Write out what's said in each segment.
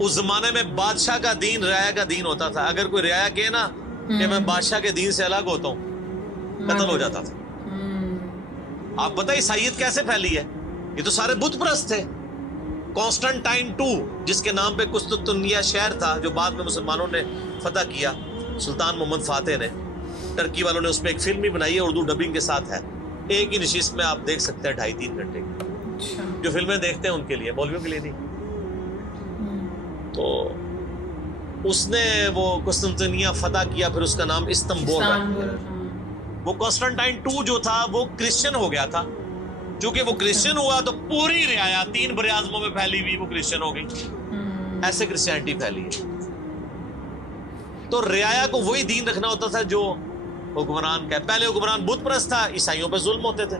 اس زمانے میں بادشاہ کا دین رعایا کا دین ہوتا تھا. اگر کوئی رعایا کہے نا کہ میں بادشاہ کے دین سے الگ ہوتا ہوں, قتل ہو جاتا تھا. آپ پتہ عیسائیت کیسے پھیلی ہے؟ یہ تو سارے بت پرست تھے. کانسٹنٹائن II جس کے نام پہ قسطنطنیہ شہر تھا جو بعد میں مسلمانوں نے فتح کیا, سلطان محمد فاتح نے, ٹرکی والوں نے اس پہ ایک فلم بھی بنائی ہے, اردو ڈبنگ کے ساتھ ہے. ایک ہی نشست میں آپ دیکھ سکتے ہیں 2.5-3 گھنٹے کی. جو فلمیں دیکھتے ہیں ان کے لیے, مولویوں کے لیے نہیں. تو اس نے وہ قسطنطنیہ فتح کیا, پھر اس کا نام استنبول رکھ دیا. وہ کانسٹنٹائن II جو تھا وہ کرسچن ہو گیا تھا. چونکہ وہ کرسچن ہوا تو پوری رعایا 3 براعظموں میں پھیلی ہوئی وہ کرسچن ہو گئی. ایسے کرسچینٹی پھیلی ہے. تو رعایا کو وہی دین رکھنا ہوتا تھا جو حکمران کا. پہلے حکمران بت پرست تھا, عیسائیوں پہ ظلم ہوتے تھے.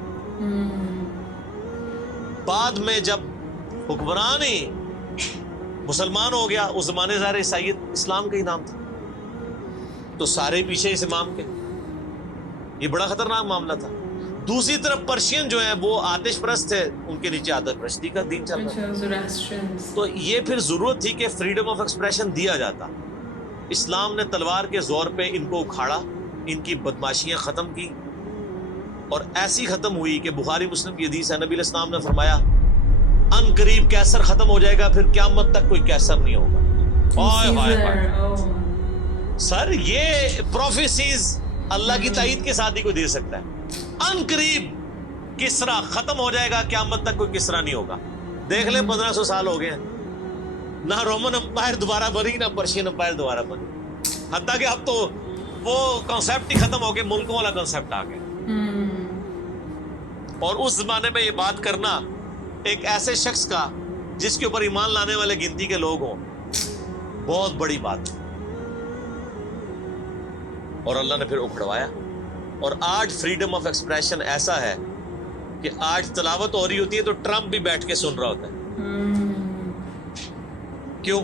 بعد میں جب حکمران ہی مسلمان ہو گیا, اس زمانے ظاہر عیسائیت اسلام کا ہی نام تھا, تو سارے پیچھے اس امام کے. یہ بڑا خطرناک معاملہ تھا. دوسری طرف پرشین جو ہیں وہ آتش پرست تھے, ان کے نیچے آتش پرستی کا دین چل رہا تھا. تو یہ پھر ضرورت تھی کہ فریڈم آف ایکسپریشن دیا جاتا. اسلام نے تلوار کے زور پہ ان کو اکھاڑا, ان کی بدماشیاں ختم کی, اور ایسی ختم ہوئی کہ بخاری مسلم کی حدیث ہے, نبی علیہ السلام نے فرمایا ان قریب کیسر ختم ہو جائے گا, پھر قیامت تک کوئی کیسر نہیں ہوگا. ہائے ہائے ہائے سر, یہ پروفیسیز اللہ کی تائید کے ساتھ ہی کوئی دے سکتا ہے. ان قریب کسرا ختم ہو جائے گا, قیامت تک کوئی کسرا نہیں ہوگا. دیکھ لیں 1500 سال ہو گئے ہیں, نہ رومن امپائر دوبارہ بنی, نہ پرشین امپائر دوبارہ بنی. حتیٰ کہ اب تو وہ کانسیپٹ ہی ختم ہو گئے, ملکوں والا کانسیپٹ آ گیا. اور اس زمانے میں یہ بات کرنا ایک ایسے شخص کا جس کے اوپر ایمان لانے والے گنتی کے لوگ ہوں, بہت بڑی بات. اور اللہ نے پھر اکھڑوایا. اور آج فریڈم آف ایکسپریشن ایسا ہے کہ آج تلاوت ہو رہی ہوتی ہے تو ٹرمپ بھی بیٹھ کے سن رہا ہوتا ہے. کیوں؟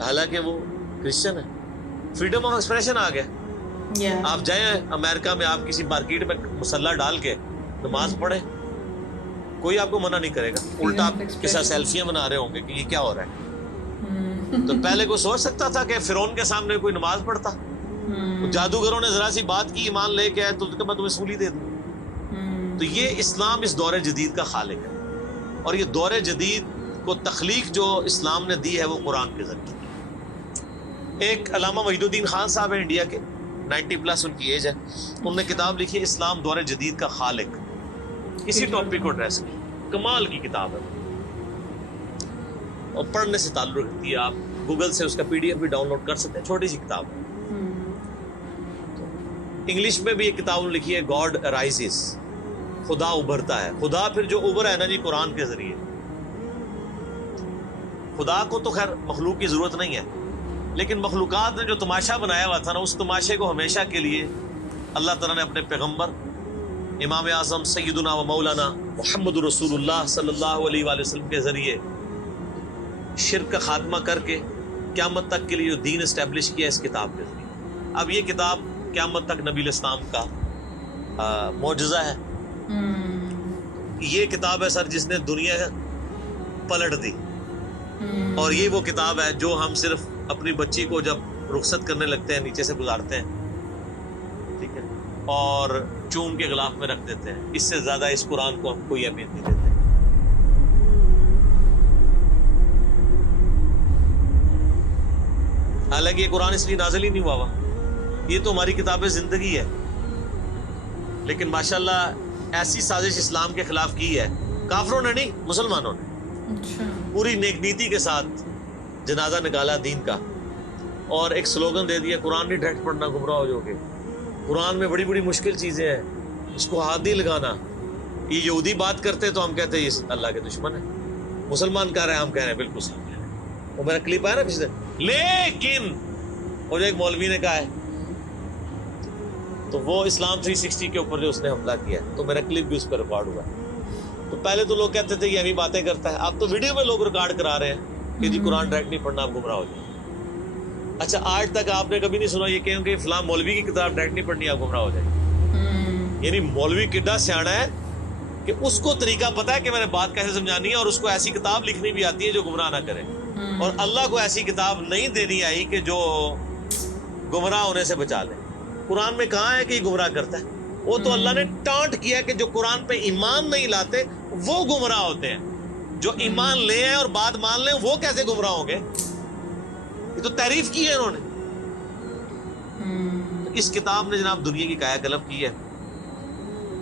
حالانکہ وہ کرسچن ہے. فریڈم آف ایکسپریشن آ گیا. آپ جائیں امریکہ میں, آپ کسی مارکیٹ میں مسلح ڈال کے نماز پڑھیں, کوئی آپ کو منع نہیں کرے گا. الٹا آپ کے ساتھ سیلفیاں بنا رہے ہوں گے کہ یہ کیا ہو رہا ہے. تو پہلے کوئی سوچ سکتا تھا کہ فرعون کے سامنے کوئی نماز پڑھتا؟ جادوگروں نے ذرا سی بات کی, ایمان لے کے آئے تو میں تمہیں سولی دے دوں. تو یہ اسلام اس دور جدید کا خالق ہے, اور یہ دور جدید کو تخلیق جو اسلام نے دی ہے وہ قرآن کے ذریعے. ایک علامہ وحید الدین خان صاحب ہیں انڈیا کے, 90+ ان کی ایج ہے. انہوں نے کتاب لکھی ہے اسلام دور جدید کا خالق, اسی ٹاپک کو ایڈریس کی. کمال کی کتاب ہے, اور پڑھنے سے تعلق رکھتی ہے. آپ گوگل سے اس کا PDF بھی ڈاؤن لوڈ کر سکتے ہیں, چھوٹی سی کتاب ہے. انگلش میں بھی ایک کتاب لکھی ہے, گاڈ رائزز, خدا ابھرتا ہے. خدا پھر جو ابھرا ہے نا جی قرآن کے ذریعے. خدا کو تو خیر مخلوق کی ضرورت نہیں ہے, لیکن مخلوقات نے جو تماشا بنایا ہوا تھا نا, اس تماشے کو ہمیشہ کے لیے اللہ تعالیٰ نے اپنے پیغمبر امام اعظم سیدنا و مولانا محمد رسول اللہ صلی اللہ علیہ وآلہ وسلم کے ذریعے شرک کا خاتمہ کر کے قیامت تک کے لیے جو دین اسٹیبلش کیا اس کتاب کے ذریعے. اب یہ کتاب قیامت تک نبی الاسلام کا معجزہ ہے. یہ کتاب ہے سر جس نے دنیا پلٹ دی, اور یہ وہ کتاب ہے جو ہم صرف اپنی بچی کو جب رخصت کرنے لگتے ہیں نیچے سے گزارتے ہیں, ٹھیک ہے, اور چوم کے غلاف میں رکھ دیتے ہیں. اس سے زیادہ اس قرآن کو ہم کوئی اہمیت نہیں دیتے. حالانکہ یہ قرآن اس لیے نازل ہی نہیں ہوا ہوا, یہ تو ہماری کتاب زندگی ہے. لیکن ماشاءاللہ ایسی سازش اسلام کے خلاف کی ہے, کافروں نے نہیں, مسلمانوں نے پوری نیک نیتی کے ساتھ جنازہ نکالا دین کا, اور ایک سلوگن دے دیا قرآن نہیں ڈائریکٹ پڑھنا, گمراہ ہو جاؤ گے. قرآن میں بڑی بڑی مشکل چیزیں ہیں, اس کو ہاتھ نہیں لگانا. یہ یہودی بات کرتے تو ہم کہتے ہیں یہ اللہ کے دشمن ہے. مسلمان کہہ رہے ہیں, ہم کہہ رہے ہیں بالکل صحیح. وہ میرا کلپ آیا نا پچھلے, لیکن وہ جو ایک مولوی نے کہا ہے, تو وہ اسلام 360 کے اوپر جو اس نے حملہ کیا ہے, تو میرا کلپ بھی اس پہ ریکارڈ ہوا ہے. تو پہلے تو لوگ کہتے تھے کہ ہمیں باتیں کرتا ہے, اب تو ویڈیو میں لوگ ریکارڈ کرا رہے ہیں کہ جی قرآن ڈائریکٹ نہیں پڑھنا, آپ گمراہ ہو جائیں. اچھا, آج تک آپ نے کبھی نہیں سنا یہ کہ فلاں مولوی کی کتاب ڈائریکٹ نہیں پڑھنی, آپ گمراہ ہو جائیں. یعنی مولوی کڈا سیاڑا ہے کہ اس کو طریقہ پتا ہے کہ میں نے بات کیسے سمجھانی ہے, اور اس کو ایسی کتاب لکھنی بھی آتی ہے جو گمراہ نہ کرے. اور اللہ کو ایسی کتاب نہیں دینی آئی کہ جو گمراہ ہونے سے بچا لے. قرآن میں کہاں ہے کہ یہ گمراہ کرتا ہے؟ وہ تو اللہ نے ٹانٹ کیا کہ جو قرآن پہ ایمان نہیں لاتے وہ گمراہ ہوتے ہیں. جو ایمان لے آئے اور بات مان لیں وہ کیسے گمراہ ہوں گے؟ یہ تو تعریف کی ہے انہوں نے. اس کتاب نے جناب دنیا کی کایا کلب کی ہے,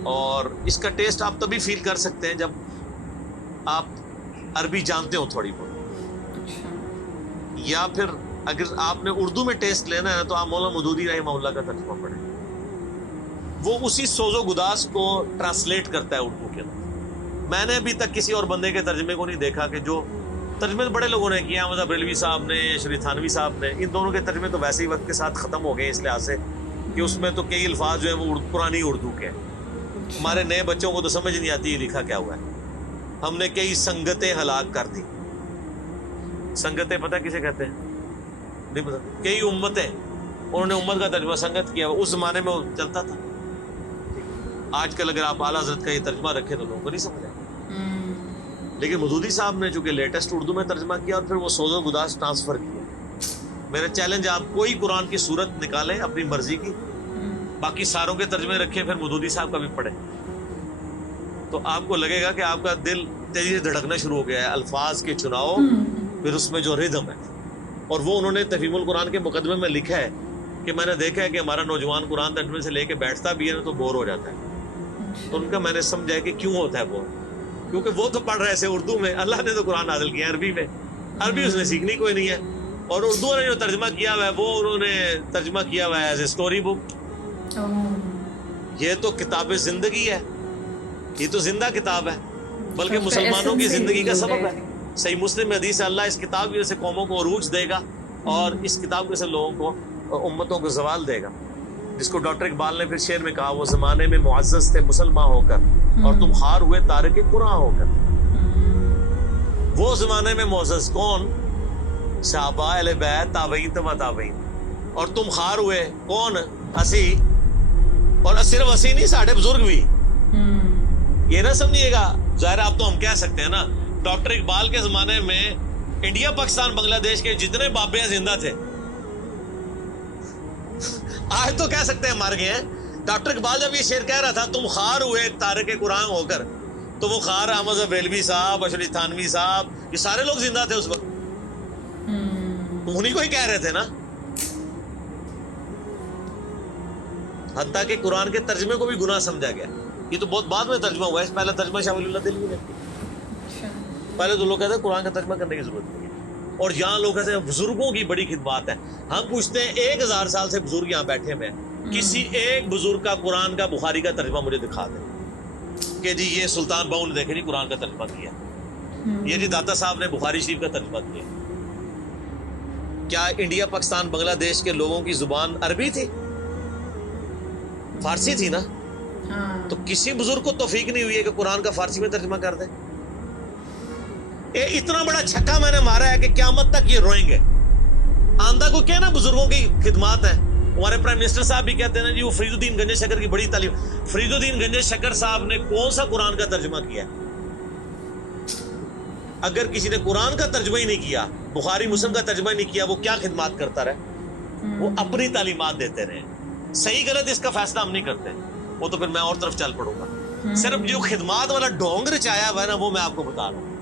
اور اس کا ٹیسٹ آپ تبھی فیل کر سکتے ہیں جب آپ عربی جانتے ہو تھوڑی بہت, یا پھر اگر آپ نے اردو میں ٹیسٹ لینا ہے تو آپ مولانا مودودی رحمہ اللہ کا ترجمہ پڑھیں. وہ اسی سوز و گداز کو ٹرانسلیٹ کرتا ہے اردو کے اندر. میں نے ابھی تک کسی اور بندے کے ترجمے کو نہیں دیکھا کہ جو ترجمے تو بڑے لوگوں نے کیا, احمد بریلوی صاحب نے, شریف تھانوی صاحب نے, ان دونوں کے ترجمے تو ویسے ہی وقت کے ساتھ ختم ہو گئے اس لحاظ سے کہ اس میں تو کئی الفاظ جو ہیں وہ پرانی اردو کے ہیں. ہمارے نئے بچوں کو تو سمجھ نہیں آتی یہ لکھا کیا ہوا ہے. ہم نے کئی سنگتیں ہلاک کر دی. سنگتیں پتہ کسے کہتے ہیں؟ نہیں پتہ. کئی امتیں, انہوں نے امت کا ترجمہ سنگت کیا. اس زمانے میں وہ چلتا تھا. آج کل اگر آپ اعلیٰ حضرت کا یہ ترجمہ رکھیں تو لوگوں کو نہیں سمجھ آئے. لیکن مودودی صاحب نے چونکہ لیٹسٹ اردو میں ترجمہ کیا اور پھر وہ سوز و گداز ٹرانسفر کیا. میرا چیلنج, آپ کوئی قرآن کی صورت نکالیں اپنی مرضی کی, باقی ساروں کے ترجمے رکھیں, پھر مودودی صاحب کا بھی پڑھیں, تو آپ کو لگے گا کہ آپ کا دل تیزی سے دھڑکنا شروع ہو گیا ہے. الفاظ کے چناؤ, پھر اس میں جو ردم ہے. اور وہ انہوں نے تفہیم القرآن کے مقدمے میں لکھا ہے کہ میں نے دیکھا ہے کہ ہمارا نوجوان قرآن ترجمے سے لے کے بیٹھتا بھی ہے نا تو بور ہو جاتا ہے. تو ان کا میں نے سمجھا کہ کیوں ہوتا ہے بور, کیونکہ وہ تو پڑھ رہے تھے اردو میں, اللہ نے تو قرآن نازل کیا عربی میں. عربی اس نے سیکھنی کوئی نہیں ہے. اور اردو نے جو ترجمہ کیا ہوا ہے وہ انہوں نے ترجمہ کیا ہوا ہے ایز اے اسٹوری بک. یہ تو کتاب زندگی ہے, یہ تو زندہ کتاب ہے, بلکہ مسلمانوں کی زندگی کا سبب ہے. صحیح مسلم میں حدیث ہے, اللہ اس کتاب کی وجہ سے قوموں کو عروج دے گا اور اس کتاب کی وجہ سے لوگوں کو, امتوں کو زوال دے گا. جس کو ڈاکٹر اقبال نے پھر شعر میں کہا, وہ زمانے میں معزز تھے مسلمان ہو کر اور تم ہار ہوئے تارک قرآن ہو کر. وہ زمانے میں معزز کون؟ صحابہ اہل بیت تابعین تبع تابعین. اور تم ہار ہوئے کون؟ اسی. اور صرف اسی نہیں, ساڑھے بزرگ بھی. یہ نہ سمجھیے گا, ظاہر آپ تو ہم کہہ سکتے ہیں نا, ڈاکٹر اقبال کے زمانے میں انڈیا پاکستان بنگلہ دیش کے جتنے بابے ہیں زندہ تھے. آج تو کہہ سکتے ہیں مر گئے ہیں. ڈاکٹر اقبال جب یہ شعر کہہ رہا تھا تم خار ہوئے تارک قرآن ہو کر, تو وہ خار احمد بریلوی صاحب, اشرف تھانوی صاحب, یہ سارے لوگ زندہ تھے اس وقت. انہیں کو ہی کہہ رہے تھے نا. حتیٰ کہ قرآن کے ترجمے کو بھی گناہ سمجھا گیا. یہ تو بہت بعد میں ترجمہ ہوا ہے, پہلا ترجمہ شاہ ولی اللہ دہلوی نے. پہلے تو لوگ کہتے ہیں قرآن کا ترجمہ کرنے کی ضرورت نہیں ہے. اور یہاں لوگ کہتے ہیں بزرگوں کی بڑی خدمات ہے. ہم پوچھتے ہیں 1000 سال سے بزرگ یہاں بیٹھے ہوئے ہیں, کسی ایک بزرگ کا قرآن کا بخاری کا ترجمہ مجھے دکھا دیں کہ جی یہ سلطان باؤ نے دیکھے جی قرآن کا ترجمہ کیا, یہ جی داتا صاحب نے بخاری شریف کا ترجمہ کیا. کیا انڈیا پاکستان بنگلہ دیش کے لوگوں کی زبان عربی تھی؟ فارسی تھی نا. تو کسی بزرگ کو توفیق نہیں ہوئی ہے کہ قرآن کا فارسی میں ترجمہ کر دیں. اتنا بڑا چھکا میں نے مارا ہے کہ قیامت تک یہ روئیں گے. آندہ کو کیا نا بزرگوں کی خدمات ہے. ہمارے پرائم منسٹر صاحب بھی کہتے ہیں نا جی وہ فرید الدین گنج شکر کی بڑی تعلیم. فرید الدین گنج شکر صاحب نے کون سا قرآن کا ترجمہ کیا ہے؟ اگر کسی نے قرآن کا ترجمہ ہی نہیں کیا, بخاری مسلم کا ترجمہ ہی نہیں کیا, وہ کیا خدمات کرتا رہے؟ وہ اپنی تعلیمات دیتے رہے. صحیح غلط اس کا فیصلہ ہم نہیں کرتے, وہ تو پھر میں اور طرف چل پڑوں گا. صرف جو خدمات والا ڈونگ رچایا ہوا ہے نا وہ میں آپ کو بتا رہا ہوں.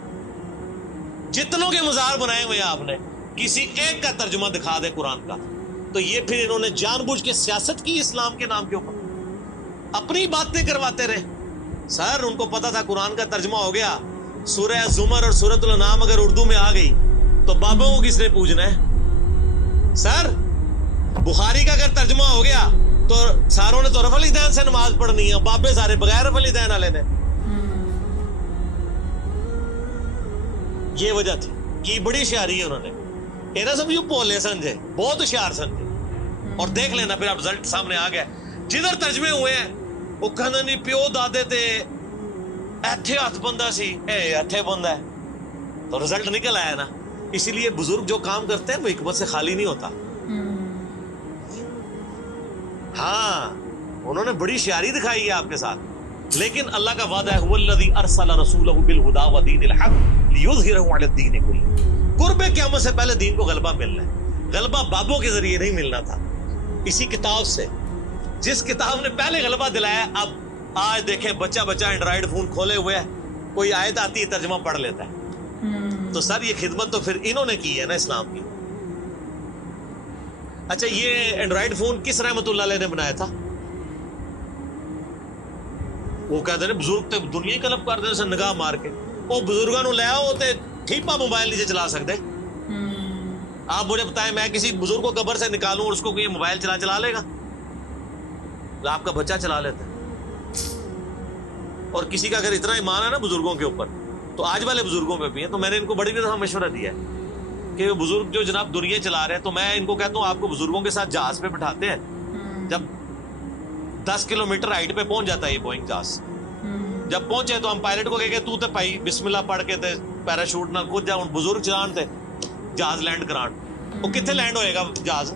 جتنوں کے مزار بنائے ہوئے آپ نے, کسی ایک کا ترجمہ دکھا دے قرآن کا, تو یہ پھر انہوں نے جان بوجھ کے سیاست کی اسلام کے نام کے اوپر, اپنی باتیں کرواتے رہے. سر ان کو پتا تھا قرآن کا ترجمہ ہو گیا, سورہ زمر اور سورۃ الانعام اگر اردو میں آ گئی تو بابوں کو کس نے پوجنا ہے؟ سر بخاری کا اگر ترجمہ ہو گیا تو ساروں نے تو رفع الیدین سے نماز پڑھنی ہے, بابے سارے بغیر رفع الیدین والے نے. یہ وجہ تھی کہ بڑی ہوشیاری ہے انہوں نے. یہ نہ سمجھو پولے سمجھے, بہت ہوشیار سمجھے. اور دیکھ لینا پھر اب رزلٹ سامنے آ گیا. جدھر ترجمے ہوئے ہیں وہ کہنا نہیں پیو دادے تے ایتھے ہاتھ بندہ سی, اے ایتھے بندہ ہے, تو رزلٹ نکل آیا نا. اسی لیے بزرگ جو کام کرتے ہیں وہ حکمت سے خالی نہیں ہوتا. ہاں انہوں نے بڑی ہوشیاری دکھائی ہے آپ کے ساتھ. لیکن اللہ کا وعدہ ہے هو الذی ارسل رسولہ بالہدی ودین الحق لیظہرہ علی الدین کلہ. قرب قیامت سے پہلے دین کو غلبہ ملنا ہے. غلبہ بابوں کے ذریعے نہیں ملنا تھا, اسی کتاب سے. جس کتاب نے پہلے غلبہ دلایا, اب آج دیکھیں بچہ اینڈرائڈ فون کھولے ہوئے ہے, کوئی آیت آتی ہے ترجمہ پڑھ لیتا ہے. تو سر یہ خدمت تو پھر انہوں نے کی ہے نا اسلام کی. اچھا یہ اینڈرائڈ فون کس رحمت اللہ علیہ نے بنایا تھا؟ وہ کہتے ہیں بزرگ تے دنیا ہی کلب کر دے نگاہ مار کے. وہ بزرگوں نو لے آؤ تے ٹھیپا موبائل نیچے چلا سکتے. آپ مجھے بتائیں میں کسی بزرگ کو قبر سے نکالوں اور اس کو کوئی موبائل چلا لے گا؟ آپ کا بچہ چلا لیتا ہے. اور کسی کا اگر اتنا ایمان ہے نا بزرگوں کے اوپر, تو آج والے بزرگوں پہ بھی ہے. تو میں نے ان کو بڑی دفعہ مشورہ دیا ہے کہ بزرگ جو جناب دنیا چلا رہے ہیں, تو میں ان کو کہتا ہوں آپ کو بزرگوں کے ساتھ جہاز پہ بٹھاتے ہیں. جب 10 کلومیٹر ہائٹ پہ پہنچ جاتا ہے یہ بوئنگ جہاز, جب پہنچے تو ہم پائلٹ کو کہے کہ تو تے پائی بسم اللہ پڑھ کے تے پیراشوٹ نہ کود جا, بزرگ چلان تے جہاز لینڈ کران. وہ کتنے لینڈ ہوئے گا جہاز؟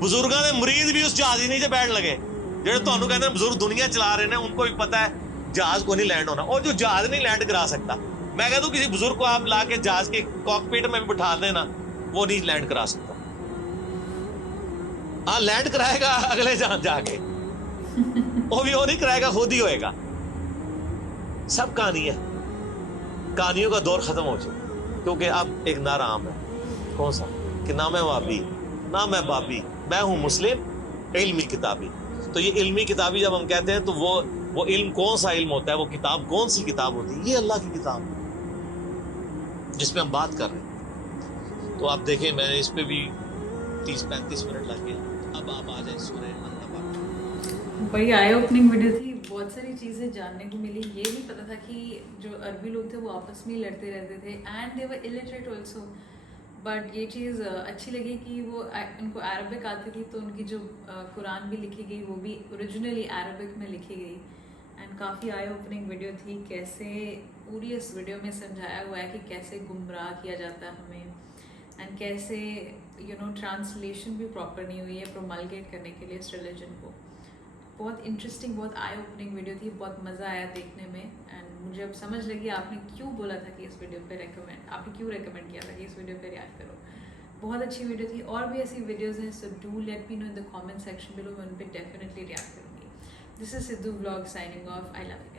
بزرگاں دے مرید بھی اس جہاز ہی نیچے بیٹھ لگے. جڑے تانوں کہندے ہیں بزرگ دنیا چلا رہے ہیں, ان کو بھی پتہ ہے جہاز کو نہیں لینڈ ہونا. اور جو جہاز نہیں لینڈ کرا سکتا, میں کہتا ہوں کسی بزرگ کو آپ لا کے جہاز کے کاکپٹ میں بٹھا دیں نا, وہ نہیں لینڈ کرا سکتا. ہاں لینڈ کرائے گا اگلے جہاں جا کے, وہ بھی وہ نہیں کرائے گا, خود ہی ہوئے گا. سب کہانی ہے, کہانیوں کا دور ختم ہو چکا, کیونکہ اب ایک نعرہ عام ہے. کون سا؟ کہ نہ میں وابی نہ میں بابی, میں ہوں مسلم علمی کتابی. تو یہ علمی کتابی جب ہم کہتے ہیں تو وہ علم کون سا علم ہوتا ہے, وہ کتاب کون سی کتاب ہوتی ہے؟ یہ اللہ کی کتاب جس پہ ہم بات کر رہے ہیں. تو آپ دیکھیں میں اس پہ بھی 30-35 منٹ لگ گئے. اب آپ آ جائیں سورہ النبأ. بڑی آئی اوپننگ ویڈیو تھی, بہت ساری چیزیں جاننے کو ملی. یہ نہیں پتا تھا کہ جو عربی لوگ تھے وہ آپس میں لڑتے رہتے تھے, and they were illiterate also. But یہ چیز اچھی لگی کہ وہ ان کو عربک آتی تھی, تو ان کی جو قرآن بھی لکھی گئی وہ بھی اوریجنلی عربک میں لکھی گئی. And coffee eye opening video تھی. کیسے پوری اس ویڈیو میں سمجھایا ہوا ہے کہ کیسے گمراہ کیا جاتا ہے ہمیں, اینڈ کیسے ٹرانسلیشن بھی پراپر نہیں ہوئی ہے پروملگیٹ کرنے کے لیے اس ریلیجن کو. بہت انٹرسٹنگ, بہت آئی اوپننگ ویڈیو تھی, بہت مزہ آیا دیکھنے میں. اینڈ مجھے اب سمجھ لگی آپ نے کیوں بولا تھا کہ اس ویڈیو پہ آپ نے کیوں ریکمینڈ کیا تھا کہ اس ویڈیو پہ ریئیکٹ کرو. بہت اچھی ویڈیو تھی. اور بھی ایسی ویڈیوز ہیں, so do let me know in the comment section below, میں ان پہ ڈیفینیٹلی ریئیکٹ کروں گی. This is Sidhu vlog signing off. I love you.